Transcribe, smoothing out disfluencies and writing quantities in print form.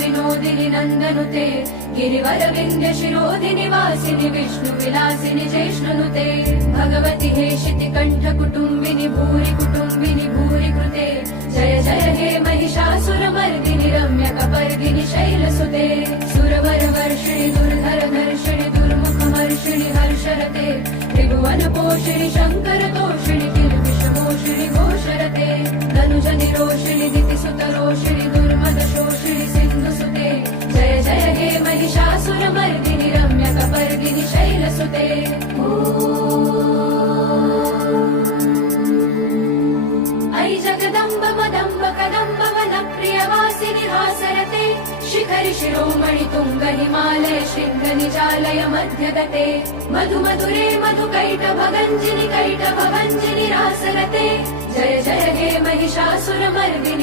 विनोदिनि नन्दनुते गिरिवर विन्ध्य शिरोधिनि वासिनि विष्णु विलासिनि जैष्णुनुते भगवति हेशिति कण्ठ कुटुम्बिनि भूरि कृते जय जय हे महिषासुरमर्दिनि रम्य कपर्दिनि शैलसुते सुरवर वर्षिणि दुर्धर धर्षिणि दुर्मुख हर्षिणि हर्षरते त्रिभुवन पोषिणि शङ्कर तोषिणि किल्बिषमोषिणि घोषरते धनुज निरोषिणि दितिसुत रोषिणि दुर्मद शोषिणि सिन्धुसुते जय जय हे महिषासुरमर्दिनि रम्य कपर्दिनि शैलसुते ऐ जगदम्ब मदम्ब कदम्ब वनप्रियवासिनि हासरते शिखरि शिरोमणि तुङ्ग हिमालय शृङ्ग निजालय मध्यगते मधु मधुरे मधुकैटभगञ्जिनि रासरते जय जय हे महिषासुरमर्दिनि